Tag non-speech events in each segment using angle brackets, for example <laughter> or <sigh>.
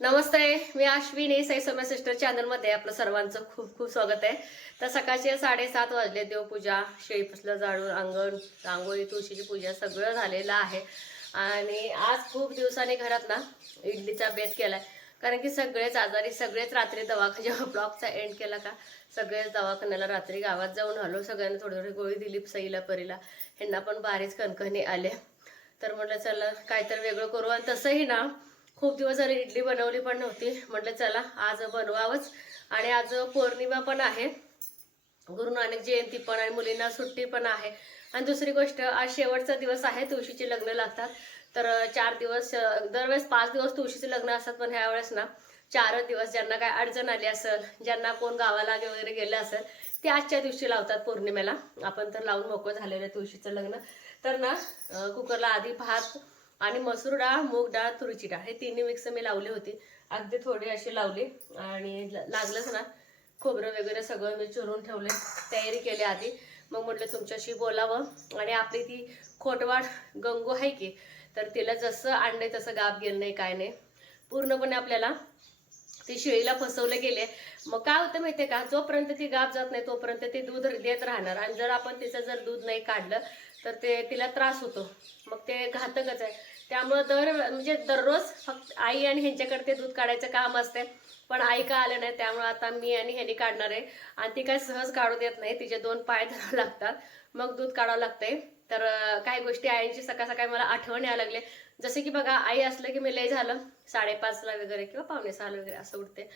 नमस्ते मी अश्विनी साई सोम्या सिस्टर चॅनलमध्ये आपलं सर्वांचं खूप खूप स्वागत आहे. तर सकाळचे साडेसात वाजले देवपूजा शेळीपसलं जाळून अंगण रांगोळी तुळशीची पूजा सगळं झालेलं आहे. आणि आज खूप दिवसांनी घरात ना इडलीचा बेत केलाय. कारण की सगळेच आजारी सगळेच रात्री दवाखान्या जेव्हा <laughs> ब्लॉकचा एंड केला का सगळेच दवाखान्याला रात्री गावात जाऊन आलो सगळ्यांना थोडी थोडी गोळी दिली सईला परीला. ह्यांना पण बारीच कणकणी आले तर म्हटलं चला काहीतरी वेगळं करू. आणि तसंही ना खूप दिवस झाले इडली बनवली पण नव्हती. म्हटलं चला आज बनवावंच. आणि आज पौर्णिमा पण आहे. गुरु नानक जयंती पण आणि मुलींना सुट्टी पण आहे. आणि दुसरी गोष्ट आज शेवटचा दिवस आहे तुळशीचे लग्न लागतात. तर चार दिवस दरवेळेस पाच दिवस तुळशीचे लग्न असतात पण ह्या वेळेस ना चारच दिवस ज्यांना काय अडचण आली असेल ज्यांना कोण गावाला वगैरे गेले असेल ते आजच्या दिवशी लावतात पौर्णिमेला. आपण तर लावून मोकळं झालेलं आहे तुळशीचं लग्न. तर ना कुकरला आधी भात आणि मसूर डाळ मूग डाळ तुरीची डाळ हे तिन्ही मिक्स मी लावली होती. अगदी थोडी अशी लावली आणि लागलंच ना खोबरं वगैरे सगळं मी चुरून ठेवले तयारी केली आधी. मग म्हटलं तुमच्याशी बोलावं. आणि आपली ती खोटवाड गंगू आहे की तर तिला जसं आणलंय तसं गाप गेलं नाही काय नाही. पूर्णपणे आपल्याला ती शेळीला फसवले गेले. मग काय होतं माहितीये का? जोपर्यंत ती गाप जात नाही तोपर्यंत ते दूध देत राहणार. आणि जर आपण तिचं जर दूध नाही काढलं तर ते तिला त्रास होतो. मग ते घातकच आहे. त्यामुळं दर म्हणजे दररोज फक्त आई आणि ह्यांच्याकडे ते दूध काढायचं काम असते पण आई का आलं नाही? त्यामुळं आता मी आणि ह्यानी काढणार आहे. आणि ती काय सहज काढू देत नाही. तिचे दोन पाय धरावं <laughs> लागतात. मग दूध काढावं लागतंय. तर काही गोष्टी आईंची सकाळ सकाळी मला आठवण यायला लागले. जसे की बघा आई असलं की मी लय झालं. साडेपाचला वगैरे किंवा पावणे सहाला वगैरे असं उठते.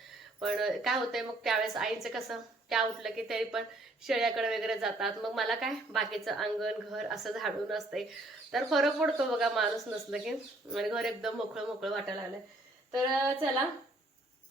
पण काय होतंय मग त्यावेळेस आईचं कसं त्या उठलं की तरी पण शेळ्याकडे वगैरे जातात. मग मला काय बाकीचं अंगण घर असं झाडून असतंय तर फरक पडतो बघा माणूस नसलं की. आणि घर एकदम मोकळं मोकळं वाटायला लागलंय. तर चला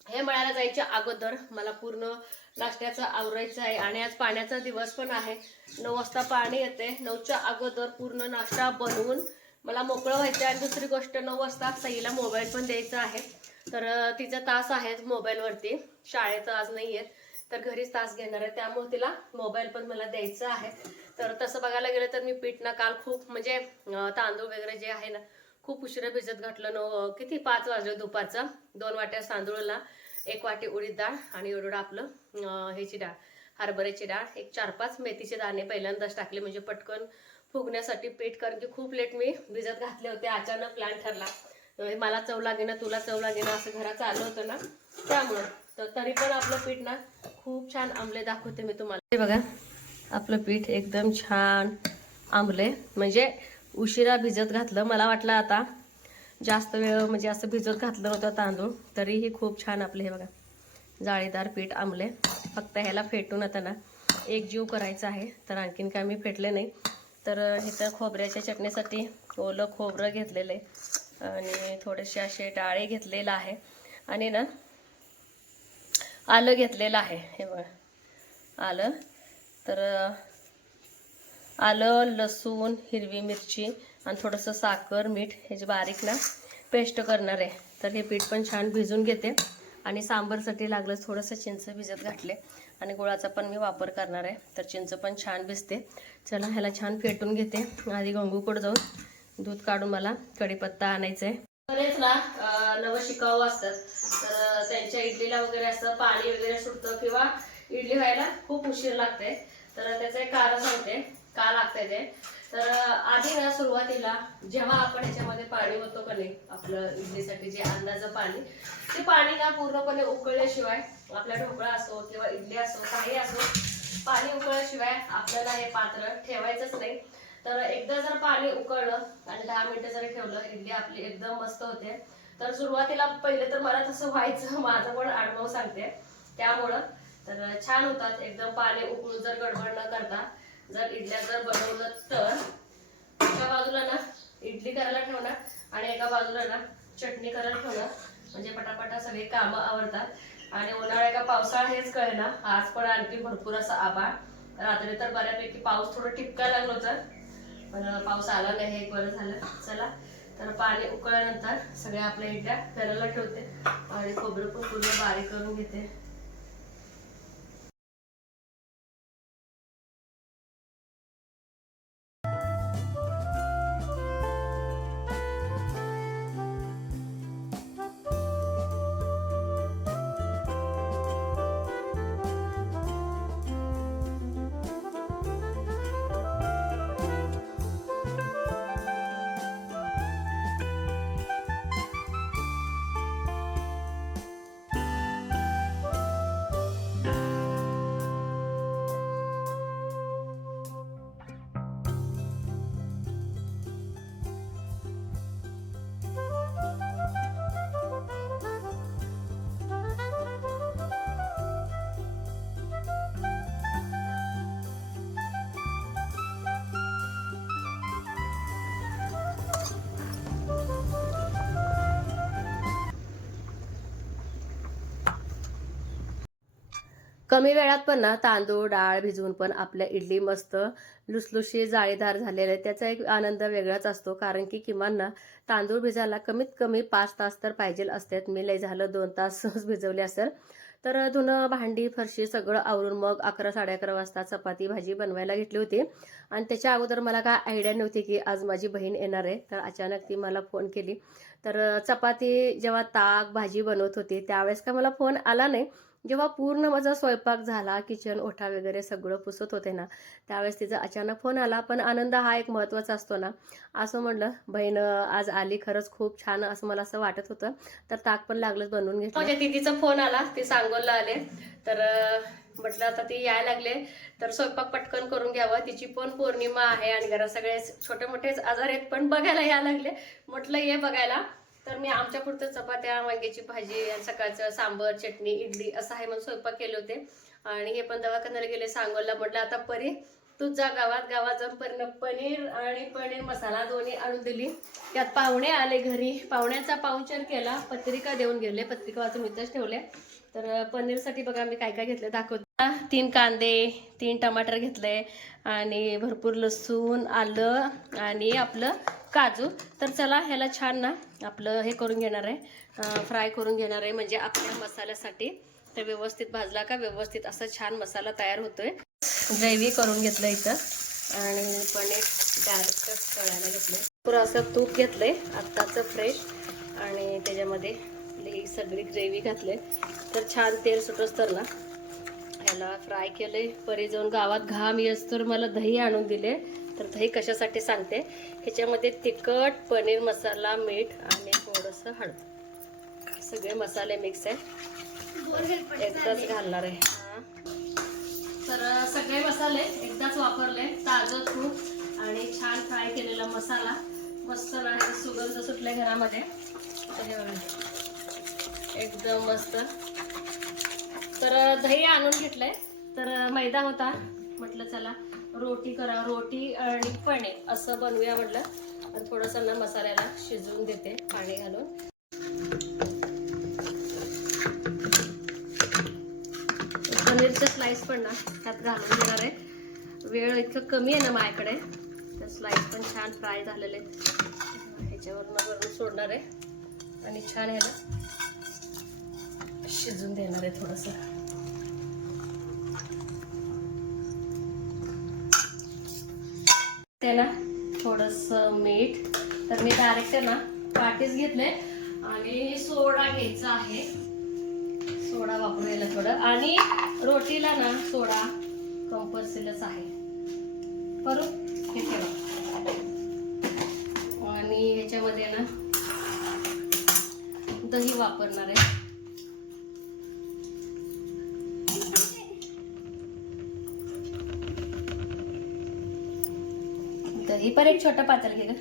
हे मळायला जायच्या अगोदर मला पूर्ण नाश्त्याचं आवरायचं आहे. आणि आज पाण्याचा दिवस पण आहे. नऊ वाजता पाणी येते. नऊच्या अगोदर पूर्ण नाश्ता बनवून मला मोकळं व्हायचं आहे आणि दुसरी गोष्ट नऊ वाजता सईला मोबाईल पण द्यायचा आहे. तर तिचा तास आहेच मोबाईलवरती. शाळेत आज नाही आहेत तर घरीच तास घेणार आहे. त्यामुळे तिला मोबाईल पण मला द्यायचा आहे. तर तसं बघायला गेलं तर मी पीठ ना काल खूप म्हणजे तांदूळ वगैरे जे आहे ना खूप उशिरा भिजत घातलं. न किती? पाच वाजले दुपारचं. दोन वाट्या तांदूळला एक वाटी उडीद डाळ आणि एवढं आपलं ह्याची डाळ हरभऱ्याची डाळ. एक चार पाच मेथीचे दाणे पहिल्यांदाच टाकले म्हणजे पटकन फुगण्यासाठी पीठ कारण की खूप लेट मी भिजत घातले होते. अचानक प्लॅन ठरला. मला चव लागेना तुला चव लागेना असं घराचं आलं होतं ना त्यामुळं. तर तरी पण आपलं पीठ ना खूप छान आंबले दाखवते मी तुम्हाला. हे बघा आपलं पीठ एकदम छान आंबले. म्हणजे उशिरा भिजत घातलं मला वाटलं आता जास्त वेळ म्हणजे असं भिजत घातलं होतं तांदूळ तरीही खूप छान आपले हे बघा जाळीदार पीठ आंबले. फक्त ह्याला फेटून आता ना एक जीव करायचा आहे तर आणखीन काय मी फेटले नाही. तर इथं खोबऱ्याच्या चटणीसाठी ओलं खोबरं घेतलेलं आहे. आणि थोडेसे असे डाळे घेतलेलं आहे. आणि ना आलं घेतलेलं आहे. हे बघा आलं. तर आलं लसूण हिरवी मिरची आणि थोडंसं साखर मीठ ह्याची बारीक ना पेस्ट करणार आहे. तर हे पीठ पण छान भिजून घेते. आणि सांबरसाठी लागलं थोडंसं चिंच भिजत घातले. आणि गुळाचा पण मी वापर करणार आहे. तर चिंच पण छान भिजते. चला ह्याला छान फेटून घेते. आधी गंगूकडे जाऊन दूध काढून मला कढीपत्ता आणायचा आहे बरेच ना नवशिकाऊ असतात तर त्यांच्या इडलीला वगैरे असं पाणी वगैरे सुटतं किंवा इडली व्हायला खूप उशीर लागते. तर त्याचं एक कारण सांगते का लागतंय ते. तर आधी ना सुरुवातीला जेव्हा आपण याच्यामध्ये पाणी होतो का नाही आपलं इडलीसाठी जे अंदाज पाणी ते पाणी ना पूर्णपणे उकळल्याशिवाय आपला ढोकळा असो किंवा इडली असो काही असो पाणी उकळल्याशिवाय आपल्याला हे पात्र ठेवायचंच नाही. तर एकदा जर पाणी उकळलं आणि दहा मिनिटं जरी ठेवलं इडली आपली एकदम मस्त होते. तर सुरुवातीला पहिले तर मला तसं व्हायचं <laughs> माझा पण अनुभव सांगते. त्यामुळं तर छान होतात. एकदम पाणी उकळून जर गडबड न करता जर इडल्या जर बनवलं तर एका बाजूला ना इडली करायला ठेवणार आणि एका बाजूला ना चटणी करायला ठेवणार. म्हणजे पटापटा सगळी कामं आवडतात आणि उन्हाळ्या का पावसाळा हेच कळेना. आज पण आणखी भरपूर असा आभाळ. रात्री तर बऱ्यापैकी पाऊस थोडं टिपका लागलो तर पण पाऊस आला नाही हे एक बरं झालं. चला तर पाणी उकळल्यानंतर सगळ्या आपल्या इडल्या करायला ठेवते आणि खोबरं पण पूर्ण बारीक करून घेते. कमी वेळात पण ना तांदूळ डाळ भिजवून पण आपल्या इडली मस्त लुसलुशी जाळीदार झालेले त्याचा एक आनंद वेगळाच असतो. कारण की किमान ना तांदूळ भिजायला कमीत कमी पाच तास तर पाहिजे असतात. मी लय झालं दोन तास <laughs> भिजवले असेल. तर धुणं भांडी फरशी सगळं आवरून मग अकरा साडे अकरा वाजता चपाती भाजी बनवायला घेतली होती. आणि त्याच्या अगोदर मला काय आयडिया नव्हती की आज माझी बहीण येणार आहे. तर अचानक ती मला फोन केली. तर चपाती जेव्हा ताक भाजी बनवत होती त्यावेळेस काय मला फोन आला नाही. जेव्हा पूर्ण माझा स्वयंपाक झाला किचन ओठा वगैरे सगळं पुसत होते ना त्यावेळेस तिचा अचानक फोन आला. पण आनंद हा एक महत्त्वाचा असतो ना. असं म्हटलं बहीण आज आली खरंच खूप छान असं मला असं वाटत होतं. तर ताक पण लागलंच बनवून घेतलं. माझ्या दिदीचा फोन आला ते सांगोलला आले. तर म्हटलं आता ती यायला लागले. तर स्वयंपाक पटकन करून घ्यावं. तिची पण पौर्णिमा आहे आणि घरात सगळे छोटे मोठेच आजार आहेत पण बघायला यायला लागले. म्हटलं ये बघायला. तर मी आमच्या पुरतं चपात्या वांग्याची भाजी सकाळचं सांबर चटणी इडली असं आहे म्हणून स्वयंपाक केले होते. आणि हे पण दवाखान्याला गेले सांगोलला. म्हटलं आता परी तू जा गावात. गावात जाऊन परीनं पनीर आणि पनीर मसाला दोन्ही आणून दिली. त्यात पाहुणे आले घरी. पाहुण्याचा पाहुचर केला. पत्रिका देऊन गेले. पत्रिका वाचून इथंच ठेवले. तर पनीरसाठी बघा मी काय काय घेतलं दाखवते. तीन कांदे तीन टमाटर घेतले आणि भरपूर लसूण आलं आणि आपलं काजू. तर चला ह्याला छान ना आपलं हे करून घेणार आहे. फ्राय करून घेणार आहे म्हणजे आपल्या मसाल्यासाठी. तर व्यवस्थित भाजला का व्यवस्थित असा छान मसाला तयार होतोय. ग्रेव्ही करून घेतलं इथं. आणि पनीर डायरेक्ट तळायला घेतलं पुरं असं तूप घेतलंय आत्ताचं फ्रेश. आणि त्याच्यामध्ये आपली सगळी ग्रेव्ही घातले तर छान तेल सुटस तर ना ह्याला फ्राय केले परी जाऊन गावात घाम येस तर मला दही आणून दिले तर दही कशासाठी सांगते. ह्याच्यामध्ये तिखट पनीर मसाला मीठ आणि थोडंसं हळद. सगळे मसाले मिक्स आहे. एकदाच घालणार आहे. हा. तर सगळे मसाले एकदाच वापरले. ताजं तूप आणि छान फ्राय केलेला मसाला. मस्त सुगंध सुटले घरामध्ये. हे. एकदम मस्त. तर दही आणून घेतलंय. तर मैदा होता. म्हटलं चला रोटी करा. रोटी आणि पनीर असं बनवूया म्हटलं. आणि थोडंसं ना मसाल्याला शिजवून देते पाणी घालून. पनीरचं स्लाइस पण ना त्यात घालून घेणार आहे. वेळ इतकं कमी आहे ना माझ्याकडे. तर स्लाइस पण छान फ्राय झालेले ह्याच्यावरनं वरून सोडणार आहे. आणि छान ह्याला शिजून देणार आहे थोडंसं. त्याला थोडस थोडंसं मीठ. तर मी डायरेक्ट ना पाटीच घेतले आणि सोडा घ्यायचा आहे. सोडा वापरायला थोडं. आणि रोटीला ना सोडा कंपल्सरीच आहे. करू? हे ठेवा. आणि ह्याच्यामध्ये ना दही वापरणार आहे. पण एक छोटं पातळ घे ग.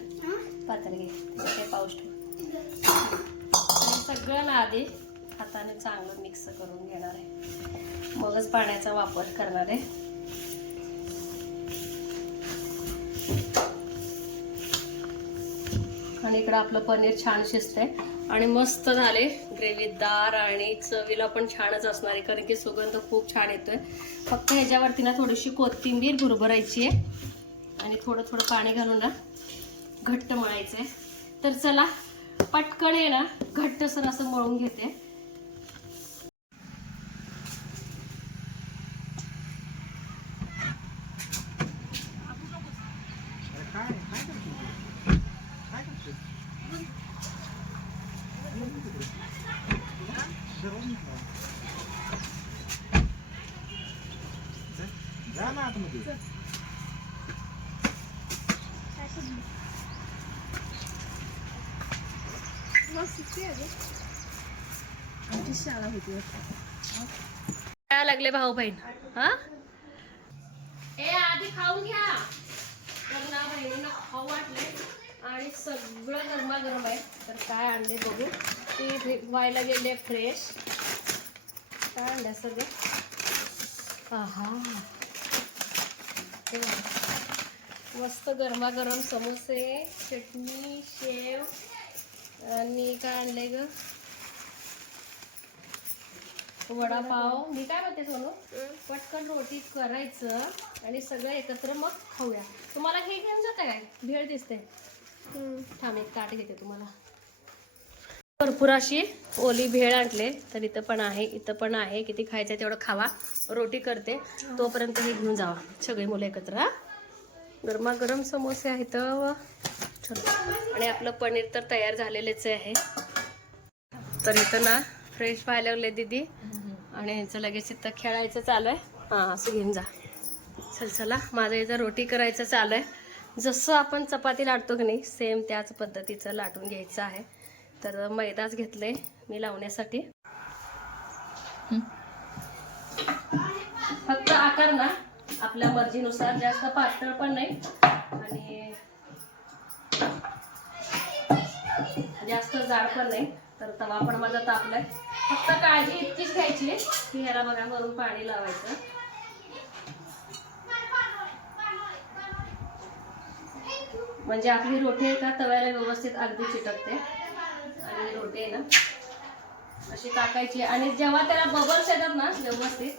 पातळ घे. ते पाऊस सगळं ना आधी हाताने चांगलं मिक्स करून घेणार आहे. मगच पाण्याचा वापर करणार आहे. आणि इकडं आपलं पनीर छान शिजतंय. आणि मस्त झाले. ग्रेव्हीदार आणि चवीला पण छानच असणार आहे. कारण की सुगंध खूप छान येतोय. फक्त ह्याच्यावरती ना थोडीशी कोथिंबीर भुरभरायची आहे. आणि थोडं थोडं पाणी घालून ना घट्ट मळायचं आहे तर चला पटकन आहे ना घट्टसर असं मळून घेते. जा ना आतमध्ये. आमची शाळा होती काय लागले भाऊ बहीण? हा? ए आधी खाऊन घ्या. लग्ना बहिणींना खाऊ वाटले आणि सगळं गरमागरम आहे. तर काय आणले बघू. ते व्हायला गेले फ्रेश. काय आणलं सगळे? हा हे मस्त गरमागरम समोसे चटणी शेव आणि काय आणलंय ग? वडापाव. मी काय म्हणते सोनू? पटकन रोटी करायचं आणि सगळं एकत्र मग खाऊया. तुम्हाला हे घेऊन जातं काय? भेळ दिसते. थांब एक ताट घेते तुम्हाला. भरपूर अशी ओली भेळ आणले तर इथं पण आहे इथं पण आहे. किती खायचं तेवढं खावा. रोटी करते. तोपर्यंत हे घेऊन जावा. सगळी मुलं एकत्र हा? गरमागरम समोसे आहेत चलो. आणि आपलं पनीर तर तयार झालेलेच आहे. तर इथं ना फ्रेश व्हायला लागले दीदी. आणि यांचं लगेच इथं खेळायचं चालू आहे. हां असं घेऊन जा. चल चला. माझं इथं रोटी करायचं चालू आहे. जसं आपण चपाती लाटतो की नाही सेम त्याच पद्धतीचं लाटून घ्यायचं आहे. तर मैदाच घेतले मी लावण्यासाठी. फक्त आकार ना. आपल्या मर्जीनुसार जास्त पातळ पण नाही. आणि जास्त जाड पण नाही. तर तवा पण माझा तापलाय. फक्त काळजी इतकीच घ्यायची की ह्याला बघा वरून पाणी लावायचं. म्हणजे आपली रोटी आहे का तव्याला व्यवस्थित अगदी चिटकते. आणि रोटी आहे ना अशी टाकायची. आणि जेव्हा त्याला बबल्स येतात ना व्यवस्थित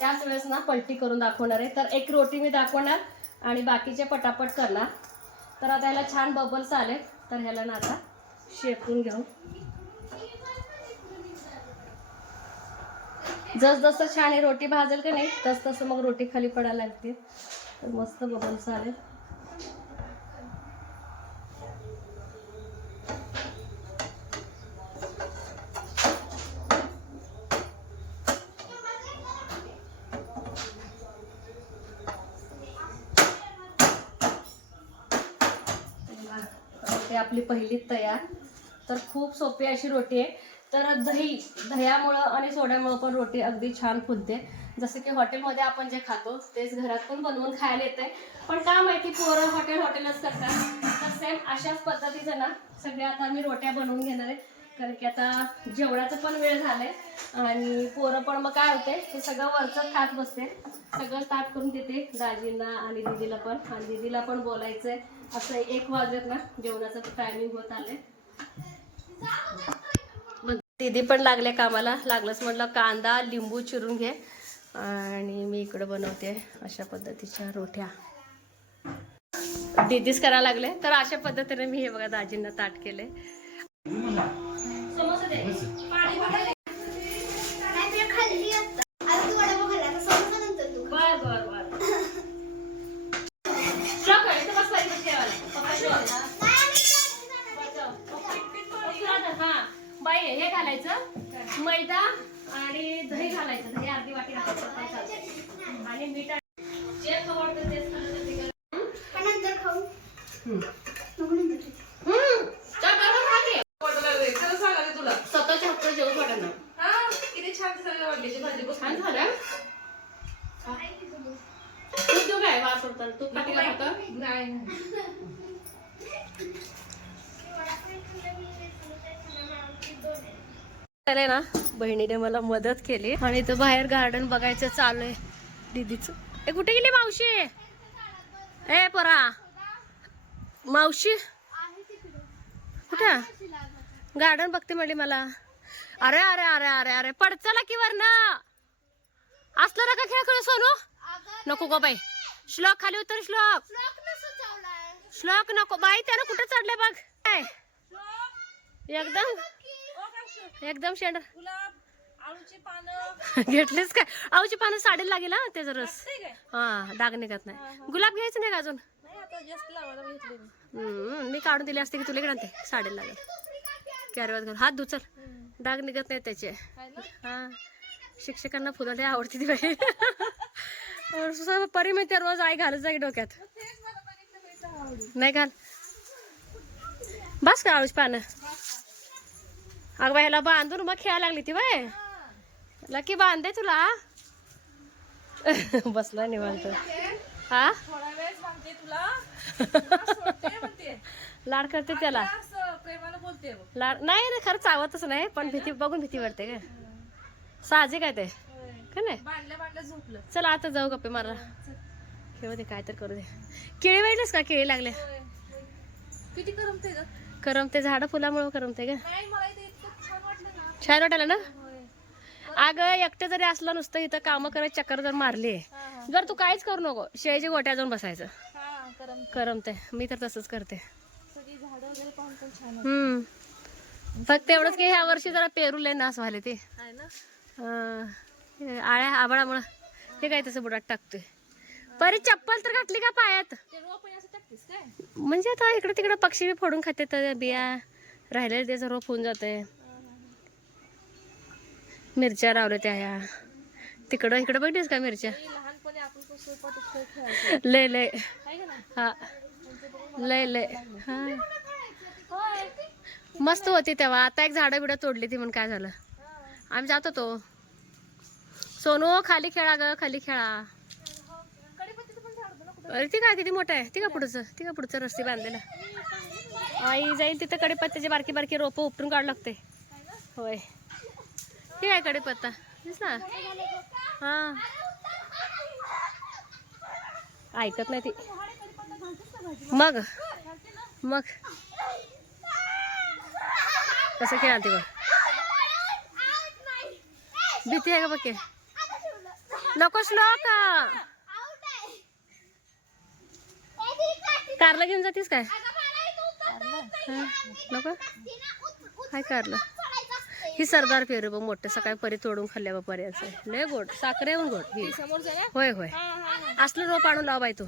त्याच वेळेस ना पलटी करून दाखवणार आहे. तर एक रोटी मी दाखवणार आणि बाकीचे पटापट करणार. तर आता ह्याला छान बबल्स आले. तर ह्याला ना आता शेकून घेऊ. जसजसं छान हे रोटी भाजेल का नाही तसतसं मग रोटी खाली पडायला लागते तर मस्त बबल्स आले. होते आपली पहिली तयार. तर खूप सोपी अशी रोटी आहे. तर दही दह्यामुळं आणि सोड्यामुळं पण रोटी अगदी छान फुलते. जसं की हॉटेलमध्ये आपण जे खातो तेच घरात पण बनवून खायला येते पण का माहिती पोरं हॉटेल हॉटेलच करतात. तर सेम अशाच पद्धतीचं ना सगळ्या आता मी रोट्या बनवून घेणार आहे. कारण की आता जेवणाचं पण वेळ झालाय आणि पोरं पण मग काय होते हे सगळं वरचं खात बसते. सगळं ताट करून देते दाजींना आणि दीदीला पण. आणि दीदीला पण बोलायचंय. असं एक वाजत ना जेवणाचं टायमिंग होत आलंय. मग दीदी पण लागले कामाला. लागलंच म्हटलं कांदा लिंबू चिरून घे. आणि मी इकडं बनवते अशा पद्धतीच्या रोट्या. दिदीच करायला लागले. तर अशा पद्धतीने मी हे बघा दाजींना ताट केले मैदा आणि दही घालायचं दही अर्धी वाटी घालायचं पण चालतंय. आणि मीठ आणि- जे आवडतं तेच खाल्लं तर ते करा. हम्म. हम्म. चल, बरोबर खा की. खरं सांगाले तुला स्वतःच्या हातचं जेवण वाटत नाही. हा किती छान ती सगळी वाटलीची भाजी बसून छान झालं तूप देऊ काय वास सोडताना तूप टाकी का फक्त नाही त्याला ना बहिणीने मला मदत केली. आणि इथं बाहेर गार्डन बघायचं चालू आहे. दीदीच. ए कुठे गेली मावशी? ए परा. मावशी? कुठं? गार्डन बघते म्हणली मला. अरे अरे अरे अरे अरे पडचला की वरना? असलं नका खेळ खेळ सोनू? नको गो बाई. श्लोक खाली उतर श्लोक. श्लोक नको. बाई त्यानं कुठं चढले बघ? काय? एकदम. एकदम शेंड. गुलाब आळूची पानं. <laughs> घेतलीस काय? आऊची पानं साडीला लागेल हा त्याचा रस. हा डाग निघत नाही. गुलाब घ्यायचं नाही का अजून? मी. मी काढून दिली असते की तुला इकडे आणते. साडीला लागेल. कॅरवात घालून हात दुचल डाग निघत नाही त्याचे? हा. शिक्षकांना फुलं लय आवडते ती बाई. परी माहिती रोज आई घालत जागी डोक्यात. मी. नाही घाल. बस का आळूच पानं? अगं बाई ह्याला बांधून मग खेळायला लागली ती बाय लकी बांधे तुला. <laughs> बसला निवांत. हा? <laughs> लाड करते त्याला. लाड नाही रे खरं चावतच नाही पण भीती बघून भीती वाटते का साहजिक आहे ते. का नाही? चला आता जाऊ गप्पे मला खेळू दे काय तर करू दे. केळी वाईलच का? केळी लागले. किती करमते ग? करमते झाडं फुलामुळे करमते का नाही मला इथे इतकं छान वाटायला ना? अगं एकटं जरी असलं नुसतं इथं कामं करत चक्कर जर मारली जर तू काहीच करू नको शेळीच्या गोट्या जाऊन बसायचं. करम करमते मी तर तसंच करते. हम्म. फक्त एवढंच की ह्या वर्षी जरा पेरू लय नास व्हायले ते. आळ्या आबाळामुळं हे काय तसं बुडात टाकतोय. परी चप्पल तर घातली का पायात? ते म्हणजे आता इकडे तिकडे पक्षी बी फोडून खाते तर बिया. राहिलेलं त्याचं रोप होऊन जाते मिरच्या लावल्या त्या ह्या तिकडं इकडं बघतेस का मिरच्या? लय लय. हा. लय लय. हा. मस्त होती तेव्हा. आता एक झाडं बिडं तोडली ती म्हणून काय झालं. आम्ही जात होतो. सोनू खाली खेळा ग खाली खेळा. अरे ती काय किती मोठं आहे? ती का पुढचं? ती का पुढचं रस्ते बांधलेलं? आई जाईल तिथं कडीपत्त्याची बारकी बारकी रोपं उपटून काढ लागते. होय. हे काय कडीपत्ता दिस ना हा. ऐकत नाही ती. मग? मग? कसं खेळाल ती बघ. भीती आहे का बघे नकोस लोक. कारला घेऊन जातीस काय? नको? काय कारलं. ही सरदार पेरू बघ मोठं सकाळी परी तोडून खाल्ल्या बा पर्याचं लय गोड साखर येऊन गोड. ही. होय होय. असलं रोप आणून लाव बाई तू.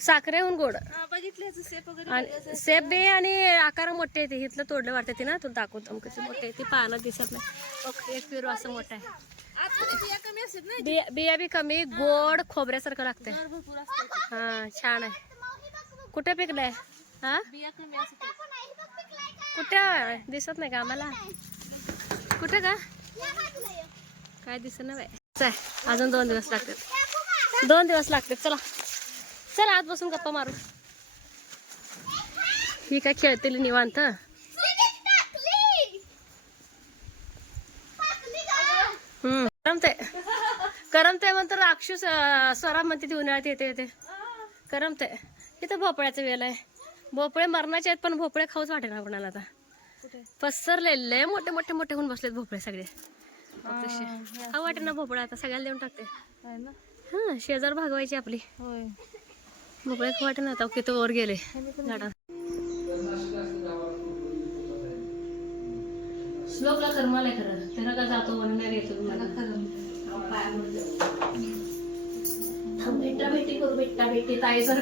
साखर येऊन गोड. सेप आणि सेब बी आणि आकार मोठे येते इथलं तोडलं वाटतं ते ना तुला दाखवतो. कसे मोठे आहे ते पानं दिसत नाही. ओके एक पेरू असं मोठं आहे. बिया बिया बिया बी कमी गोड खोबऱ्यासारखं लागतंय. हा छान आहे. कुठे पिकलंय? हा? बिया कमी कुठं दिसत नाही का आम्हाला? कुठं का? काय दिसत नाही बाय अजून दोन दिवस लागतात. दोन दिवस लागतात चला. चला आत बसून गप्पा मारू. ही काय खेळतील निवांत? हम्म करमते करमते म्हणतो राक्षस स्वरा म्हणते ती उन्हाळ्यात येते येते. करमते इथं भोपळ्याचा वेल आहे. भोपळे मरणाचे आहेत पण भोपळे खाऊच वाटे ना कोणाला आता. कुठे? पसरले लय मोठे मोठे मोठे होऊन बसलेत भोपळे सगळे. तसे खाऊ वाटे ना भोपळा आता सगळ्याला देऊन टाकते. हा शेजार भागवायची आपली. भोपळे खाऊ वाटे ना आता किती वर गेले. झाडात श्लोकला कर्माला खरं त्याला का जातो म्हणून नाही घेतो मला भेटा भेटी करू भेटा भेटी ताई चला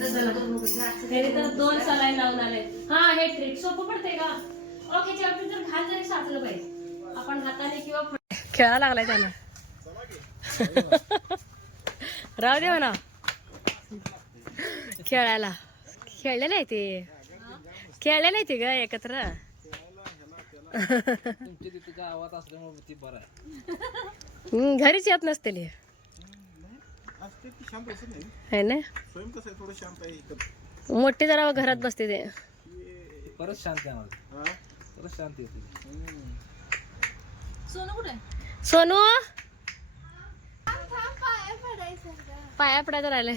तरी तर दोन सलाईन लावून आले. हा हे ट्रिक सोपं पडते का? ओके चॅप्टर घाल जरी साचलं पाहिजे आपण हाताने किंवा खेळा लागलाय त्यांना. राहू दे म्हणा. खेळायला. खेळलेले आहे ते. खेळलेले आहे ते ग एकत्र. घरीच येत नसते है ना? आहे थोडं शांत आहे इथं. मोठी जरा घरात बसते ते. परत शांती हा? परत शांती येते. सोनं कुठे? सोनू? पाया पडायचं राहिले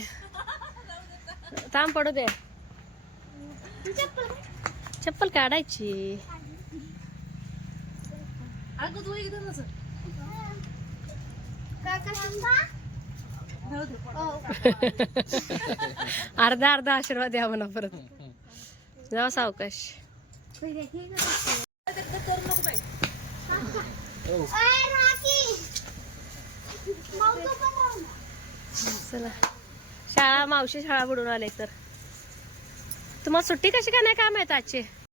थांब पडू दे. चप्पल काढायची. अगं तू एकदम <laughs> अर्धा अर्धा आशीर्वाद द्या म्हणा परत. जाऊ सावकाश. चला. शाळा मावशी शाळा बुडून आले तर. तुम्हाला सुट्टी कशी काय नाही? काय माहीत आजची?